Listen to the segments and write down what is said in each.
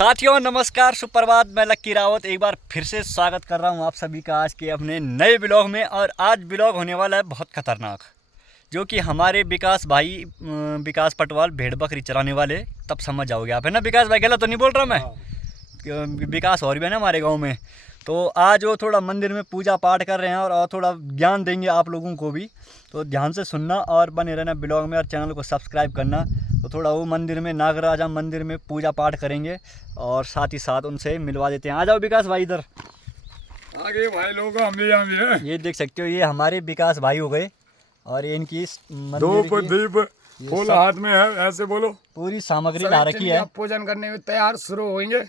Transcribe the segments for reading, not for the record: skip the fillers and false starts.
साथियों नमस्कार सुप्रभात। मैं लक्की रावत एक बार फिर से स्वागत कर रहा हूं आप सभी का आज के अपने नए ब्लॉग में। और आज ब्लॉग होने वाला है बहुत खतरनाक, जो कि हमारे विकास भाई विकास पटवाल भेड़ बकरी चराने वाले, तब समझ जाओगे आप, है ना विकास भाई? गलत तो नहीं बोल रहा मैं? विकास और भी है ना हमारे गाँव में। तो आज वो थोड़ा मंदिर में पूजा पाठ कर रहे हैं और थोड़ा ज्ञान देंगे आप लोगों को भी, तो ध्यान से सुनना और बने रहना ब्लॉग में और चैनल को सब्सक्राइब करना। तो थोड़ा वो मंदिर में नागराजा मंदिर में पूजा पाठ करेंगे और साथ ही साथ उनसे मिलवा देते हैं। आ जाओ विकास भाई इधर। आगे भाई लोग हम भी हैं। ये देख सकते हो, ये हमारे विकास भाई हो गए और ये इनकी धूप दीप फूल हाथ में है, ऐसे बोलो। पूरी सामग्री ला रखी है। पूजन करने में तैयार शुरू होंगे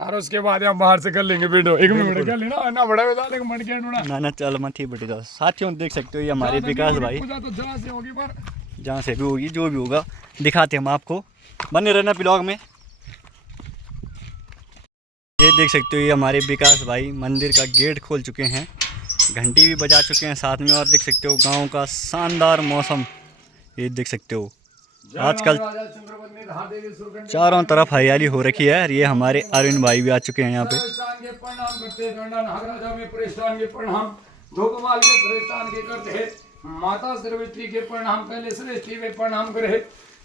और उसके बाद हम बाहर से कर लेंगे वीडियो। एक मिनट क्या लेना ना बड़ा बता लेंगे मट के ना ना चल मत ही बेटे जाओ। साथियों देख सकते हो ये हमारे विकास भाई, पूजा तो जहाँ से होगी पर जहाँ से भी होगी जो भी होगा दिखाते हम आपको, बने रहना ब्लॉग में। ये देख सकते हो ये हमारे विकास भाई मंदिर का गेट खोल चुके हैं, घंटी भी बजा चुके हैं साथ में। और देख सकते हो गांव का शानदार मौसम, ये देख सकते हो आजकल चारों तरफ हरियाली हो रखी है। और ये हमारे अरविंद भाई भी आ चुके हैं यहाँ पे। माता श्रेष्ठी के प्रणाम, पहले श्रेष्ठी में प्रणाम करे।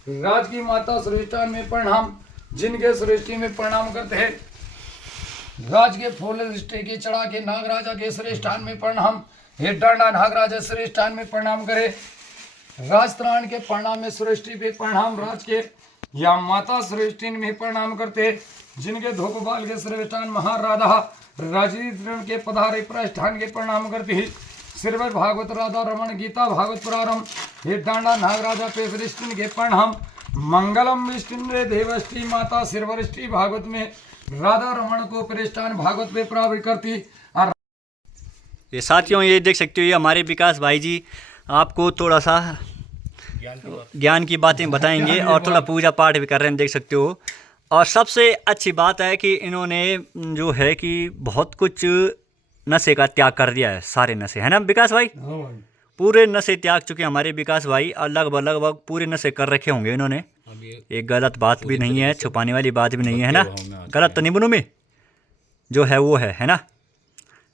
राज की माता श्रेष्ठान में प्रणाम, जिनके श्रेष्ठी में प्रणाम करते हैं। राज के फूल दृष्टि के चढ़ा के नागराजा के श्रेष्ठान में प्रणाम। हे डांडा नागराजा श्रेष्ठान में प्रणाम करे। राजत्राण के प्रणाम में सृष्टि पे प्रणाम, राज के या माता सृष्टि में प्रणाम करते, जिनके धोपबाल के श्रेष्ठान महाराधा राजीव के पधारे प्रस्थान के प्रणाम करते। सिरवर भागवत राधा रमण गीता भागवत प्रारंभ, हे डांडा नागराजा पे सृष्टि के प्रणाम। मंगलम विष्णु देवष्टि माता सिरवरिष्टि भागवत में राधा रमण को प्रस्थान भागवत पे प्राप्त करती। ये साथियों ये देख सकते हो ये हमारे विकास भाई जी आपको थोड़ा सा ज्ञान की बातें बताएंगे और थोड़ा पूजा पाठ भी कर रहे हैं, देख सकते हो। और सबसे अच्छी बात है कि इन्होंने जो है कि बहुत कुछ नशे का त्याग कर दिया है, सारे नशे, है ना विकास भाई? पूरे नशे त्याग चुके हमारे विकास भाई और लगभग पूरे नशे कर रखे होंगे इन्होंने। एक गलत बात भी नहीं है, छुपाने वाली बात भी नहीं है ना? गलत तो नहीं बनू में, जो है वो है ना?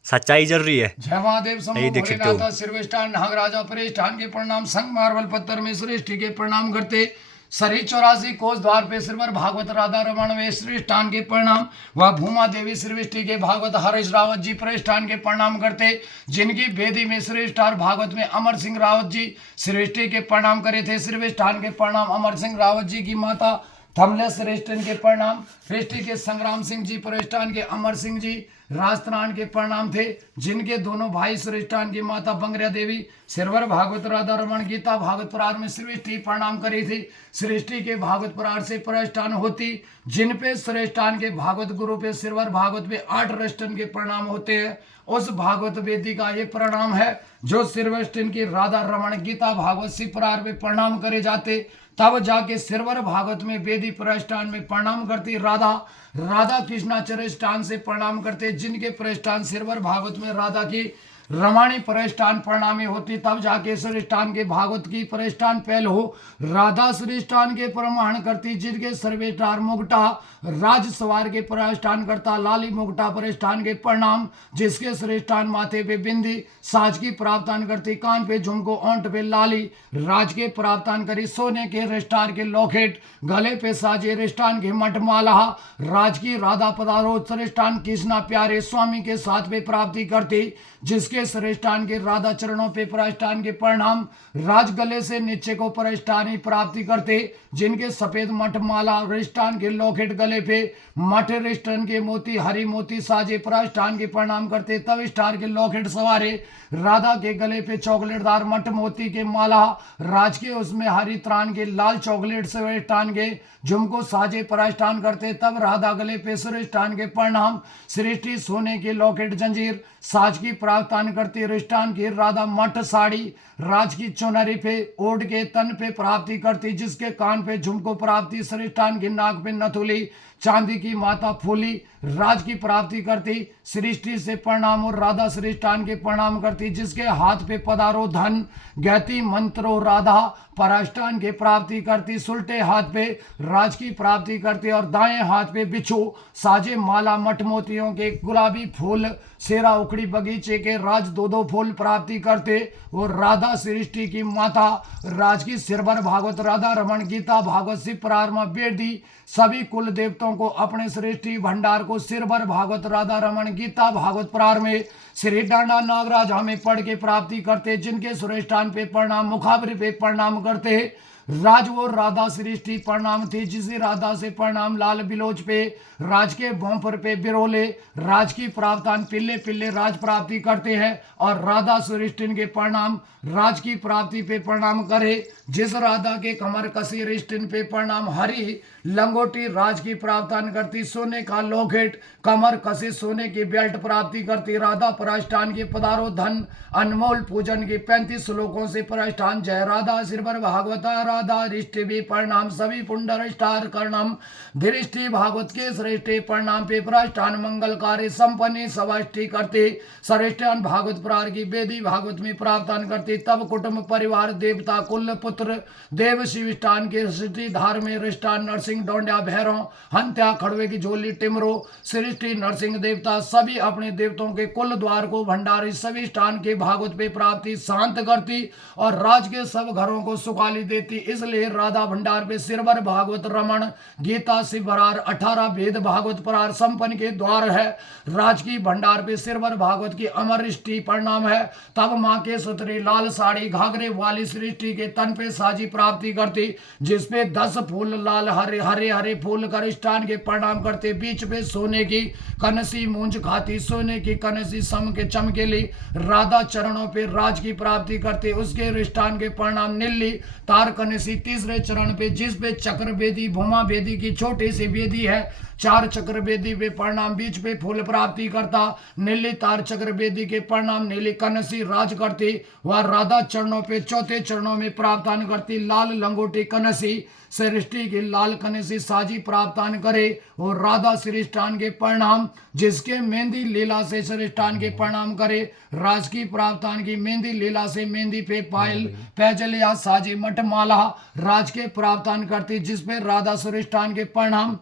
सच्चाई जरूरी है। जय महादेव समूह श्रेष्ठान नागराजा परिष्ठान के प्रणाम। संग मार्बल पत्थर में सृष्टि के प्रणाम करते। सरी 84 कोष द्वार पे सिरवर भागवत राधा रमण में श्रेष्ठान के प्रणाम। वह भूमा देवी सृष्टि के भागवत हरीश रावत जी प्रतिष्ठान के प्रणाम करते, जिनकी वेदी में श्रेष्ठार भागवत में अमर सिंह रावत जी सृष्टि के प्रणाम करे थे। श्रेष्ठान के प्रणाम अमर सिंह रावत जी की माता थमले श्रेष्ठन के प्रणाम। सृष्टि के संग्राम सिंह जी प्रतिष्ठान के अमर सिंह जी राजत्राण के प्रणाम थे, जिनके दोनों भाई श्रेष्ठान की माता बंगरिया देवी सिरवर भागवत राधा रमण गीता भागवत पुराण में सृष्टि प्रणाम करी थी। सृष्टि के भागवत पुराण से प्रतिष्ठान होती, जिन पे श्रेष्ठान के भागवत गुरु पे सिरवर भागवत पे 8 रष्टन के प्रणाम होते हैं। उस भागवत वेदी का ये प्रणाम है जो सिरवष्टन की राधा रमण गीता भागवत सिपरार में प्रणाम करे जाते। तब जाके सिरवर भागवत में वेदी प्रतिष्ठान में प्रणाम करती राधा राधा कृष्णाचरण से प्रणाम करते, जिनके प्रतिष्ठान सिरवर भागवत में राधा की रमाणी प्रतिष्ठान प्रणामी होती। तब जाके श्रेष्ठान के भागवत की प्रतिष्ठान पहल हो राधा श्रेष्ठान के प्रमाण करती, जिनके सर्वेटार मुगटा राज सवार के प्रतिष्ठान करता लाली मुगटा प्रतिष्ठान के प्रणाम, जिसके श्रेष्ठान माथे पे बिंदी साज की प्रावधान करती, कान पे झुमको ओंठ पे लाली राज के प्रावधान करी। सोने के रिष्टान के लॉकेट गले पे साजे रिष्टान के मठमाला राज की राधा पदारो श्रेष्ठान कृष्णा प्यारे स्वामी के साथ पे प्राप्ति करती, जिसके श्रेष्ठान के राधा चरणों पे प्रतिष्ठान के प्रणाम। राज गले से नीचे को प्रतिष्ठान प्राप्ति करते, जिनके सफेद मठ माला रिष्ठान के लॉकेट गले पे मठ रिष्ठन के मोती हरी मोती साजे प्रतिष्ठान के प्रणाम करते। तब स्टार के लॉकेट सवारे राधा के गले पे चॉकलेटदार मठ मोती के माला राज के उसमें हरी त्राण के लाल चॉकलेट से टान के झुमको साजे प्रतिष्ठान करते। तब राधा गले पे श्रेष्ठान के प्रणाम। सृष्टि सोने के लॉकेट जंजीर साज की प्रावधान करती, रिष्ठान की राधा मठ साड़ी राज की चुनरी पे ओढ़ के तन पे प्राप्ति करती, जिसके कान पे झुमको प्राप्ति, श्रेष्ठान की नाक पे नथुली चांदी की माता फूली राज की प्राप्ति करती, सृष्टि से प्रणाम और राधा श्रेष्ठान के प्रणाम करती, जिसके हाथ पे पधारो धन गहती मंत्रो राधा पराष्टान की प्राप्ति करती, सुलटे हाथ पे राज की प्राप्ति करती और दाएं हाथ पे बिच्छू साजे माला मठ मोतियों के गुलाबी फूल सेरा उखड़ी बगीचे के राज दो दो फूल प्राप्ति करते। और राधा सृष्टि की माता राज की सिरभर भागवत राधा रमण गीता भागवत शिव प्रारमा बेदी सभी कुल देवताओं को अपने सृष्टि भंडार को सिरभर भागवत राधा रमण गीता भागवत प्रार में श्री डांडा नागराज हमें पढ़ के प्राप्ति करते, जिनके सुरेष्ठान पे प्रणाम मुखाबरी पे प्रणाम करते। राज वो राधा सृष्टि प्रणाम थी, जिसे राधा से प्रणाम लाल बिलोच पे राज के भोंपर पे बिरोले राज की प्राप्तान पिल्ले पिल्ले राज प्राप्ति करते हैं। और राधा सृष्टि के प्रणाम राज की प्राप्ति पे प्रणाम करे, जिस राधा के कमर कसी रिष्टिन पे प्रणाम हरी लंगोटी राज की प्राप्तान करती, सोने का लोकेट कमर कसी सोने की बेल्ट प्राप्ति करती। राधा पराष्टान के पदारो धन अनमोल पूजन के 35 श्लोकों से पराष्टान जय राधा सिरवर भागवता राधा रिष्टि भी प्रणाम सभी पुंडर स्टार कर्णम धीरिष्टि भागवत के श्रेष्ठे प्रणाम पे पराष्टान मंगलकारी संपन्नी सवाष्टि करते, श्रेष्ठान भागवत प्रार की वेदी भागवत में प्राप्तान करते। तब कुटुंब परिवार देवता कुल पुत्र देव शिविष्टान के सृष्टि धार में रिष्टान नरसिंह डोंड्या भैरव हंत्या खड़वे की झोली टिमरो सृष्टि नरसिंह देवता सभी अपने देवताओं के कुल द्वार को भंडारी सभी स्थान के भागवत पे प्राप्ति शांत करती और राज के सब घरों को सुखाली देती। इसलिए राधा भंडार पे सिरवर भागवत रमण गीता शिव भरार 18 वेद भागवत परार संपन्न के द्वार है। राज की भंडार पे सिरवर भागवत की अमर रिष्टि प्रणाम है। तब माँ के सुतरी लाल साड़ी घाघरे वाली सृष्टि के तन पे साजी प्राप्ति करती, जिसपे 10 फूल लाल हरे हरे हरे फूल कर स्टान के प्रणाम करते। बीच पे सोने की कनसी मूंज खाती, सोने की कनसी सम के चमकेली राधा चरणों पे राज की प्राप्ति करते। उसके रिष्टान के प्रणाम नीली तार कनसी तीसरे चरण पे, जिस पे चक्र बेदी भूमा बेदी की छोटी सी बेदी है 4 चक्र बेदी पे प्रणाम बीच पे फूल प्राप्ति करता। नीली तार चक्र बेदी के प्रणाम नीली कनसी राज करती। वह राधा चरणों पे चौथे चरणों में प्राप्तान करती। लाल लंगोटी कनसी सृष्टि की लाल कनसी साजी प्राप्तान करे। और राधा श्रेष्ठान के प्रणाम जिसके मेहंदी लीला से श्रेष्ठान के प्रणाम करे। राज की प्राप्तान की मेहंदी लीला से मेहंदी पे पायल पैजलिया साजी मठ माला राज के प्राप्तान करती, जिसपे राधा श्रेष्ठान के प्रणाम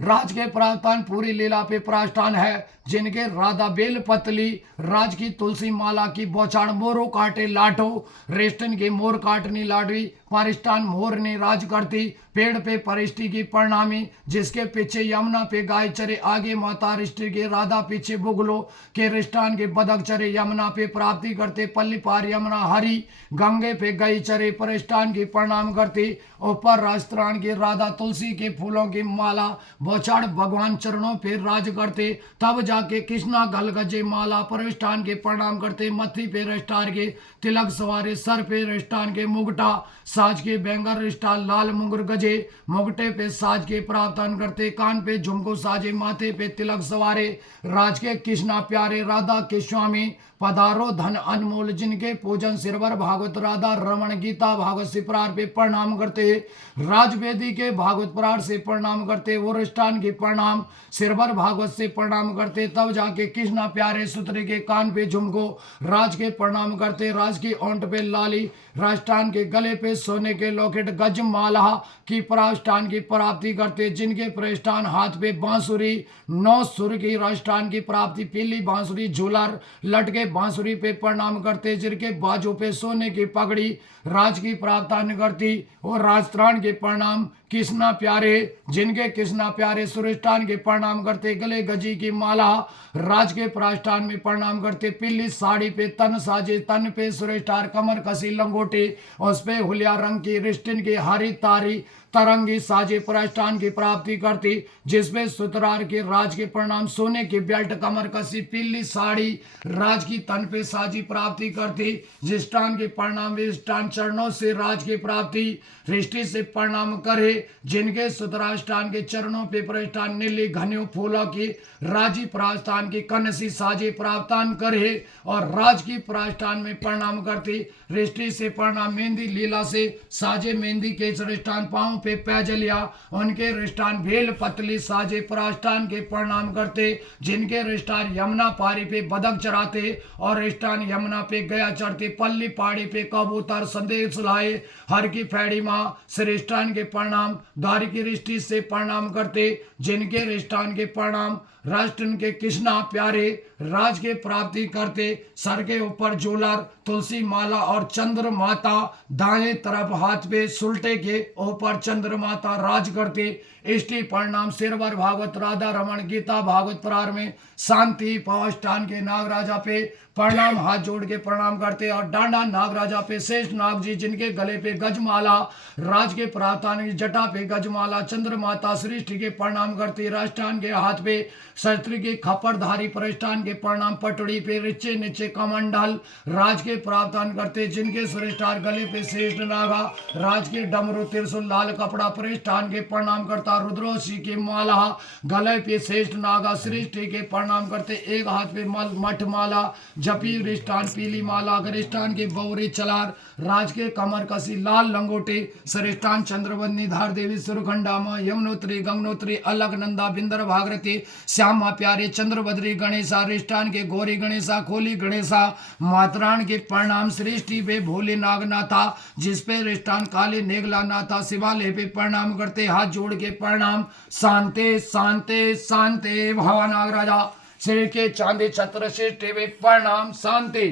राज के प्रावधान पूरी लीला पे प्राष्टान है। जिनके राधा बेल पतली राज की तुलसी माला की बौछाड़ मोरो काटे लाठो रेस्टन के मोर काटनी लाडवी पारिष्टान मोर ने राज करती। पेड़ पे परिष्टि की प्रणामी जिसके पीछे यमुना पे गाय चरे आगे माता रिष्टि के राधा पीछे बुगलो के रिष्टान के बदक चरे यमुना पे प्राप्ति करते। पल्ली पार यमुना हरी गंगे पे गई चरे परिष्टान की प्रणाम करती। ऊपर राजस्थान की राधा तुलसी के फूलों की माला बौछाड़ भगवान चरणों पे राज करते। तब जाके कृष्णा गल गजे माला परिष्टान के प्रणाम करते। मथी पे रिष्टान के तिलक सवारे सर पे रिष्टान के मुगटा साज के बैंगर रिष्टा लाल मुंगर गजे मुगटे पे साज के प्रावधान करते। कान पे झुमको साजे माथे पे तिलक सवारे राज के कृष्णा प्यारे राधा के स्वामी पधारो धन अनमोल जिनके पूजन सिरवर भागवत राधा रमण गीता भागवत सिपरार पे प्रणाम करते। राजवेदी के भागवत परार से प्रणाम करते। वो रिष्टान के प्रणाम सिरवर भागवत से प्रणाम करते। तब जाके कृष्णा प्यारे सूत्र के कान पे झुमको राज के प्रणाम करते। राज की ओंठ पे लाली राजस्थान के गले पे सोने के लॉकेट गज माला की प्राष्टान की प्राप्ति करते। जिनके प्रस्थान हाथ पे बांसुरी 9 सुर की राजस्थान की प्राप्ति पीली बांसुरी झूलर लटके बांसुरी पे प्रणाम करते। जिनके बाजू पे सोने की पगड़ी राज की प्राप्तान करती। और राजस्थान के प्रणाम कृष्णा प्यारे जिनके कृष्णा प्यारे सुरेष्ठान के प्रणाम करते। गले गजी की माला राज के प्राष्टान में प्रणाम करते। पीली साड़ी पे तन साजे तन पे सुरेष्ठार कमर कसी लंगोटी उस पे हुलिया रंग की रिष्टिन की हरी तारी तरंगी साजे प्राष्टान की प्राप्ति करती। जिसमें सुतरार के राज के प्रणाम सोने की बेल्ट कमर कसी पीली साड़ी राज की तन पे साजी प्राप्ति करती। जिष्टान के प्रणाम विष्टान चरणों से राज की प्राप्ति रिष्टि से प्रणाम करे। जिनके सुतराष्टान के चरणों पे प्रस्थान नीली घनियों फूलों की राजी प्रास्थान की कनसी साजे प्राप्तान करे। और राज की प्रास्थान में प्रणाम करती। रिष्टि से प्रणाम मेहंदी लीला से साजे मेहंदी के श्रेष्ठान पांव पे पैजलिया, उनके रिष्टान भेल पतली साजे प्राष्टान के प्रणाम करते, जिनके रिष्टान यमुना पारी पे बदक चराते और रिष्टान यमुना पे गया चढ़ते, पल्ली पहाड़ी पे कबूतर संदेश लाए, हर की फैड़ी माँ श्रेष्ठान के प्रणाम, द्वार की रिष्टि से प्रणाम करते, जिनके रिष्टान के प्रणाम राष्ट्र के कृष्णा प्यारे राज के प्राप्ति करते, सर के ऊपर झूलर तुलसी माला और चंद्र माता, दाएं तरफ हाथ पे सुलटे के ऊपर चंद्र माता राज करते, इष्टि प्रणाम सिरवर भागवत राधा रमण गीता भागवत प्रार में शांति पवस्टान के नागराजा पे प्रणाम, हाथ जोड़ के प्रणाम करते और डांडा नागराजा पे शेष नाग जी, जिनके गले पे गजमाला, राज के प्रातान की जटा पे गजमाला, चंद्र माता सृष्टि के प्रणाम करते, राष्ट्रान के हाथ पे शस्त्र के खपड़धारी, परिष्ठान के प्रणाम, पटड़ी पे रिचे नीचे कमंडल, राज के प्रावधान करते, जिनके श्रेष्ठार गले पे श्रेष्ठ नागा, राज के डमरू त्रिशूल लाल कपड़ा, परिष्ठान के प्रणाम करता, रुद्रोषी के माला, गले पे श्रेष्ठ नागा सृष्टि के प्रणाम करते, एक हाथ पे मठ माला, जपी रिष्टान पीली माला, गरिष्ठान के बौरी चलार, राज के कमर कसी लाल लंगोटे, सरिष्ठान चंद्रवंदनी धार देवी सुरखंडामा, यमुनोत्री गंगनोत्री अलग नंदा बिंदर भागरती, श्यामा प्यारे चंद्रभद्री गणेशा, रिष्टान के गौरी गणेशा, खोली गणेशा, मातरान के प्रणाम, सृष्टि पे भोले नागनाथा, जिसपे रिष्टान काले नेगला नाथा, शिवालय पे प्रणाम करते, हाथ जोड़ के प्रणाम, शांते शांते शांते भवा नागराजा, सिर के चांदी छत्र श्रेष्ठ प्रणाम शांति।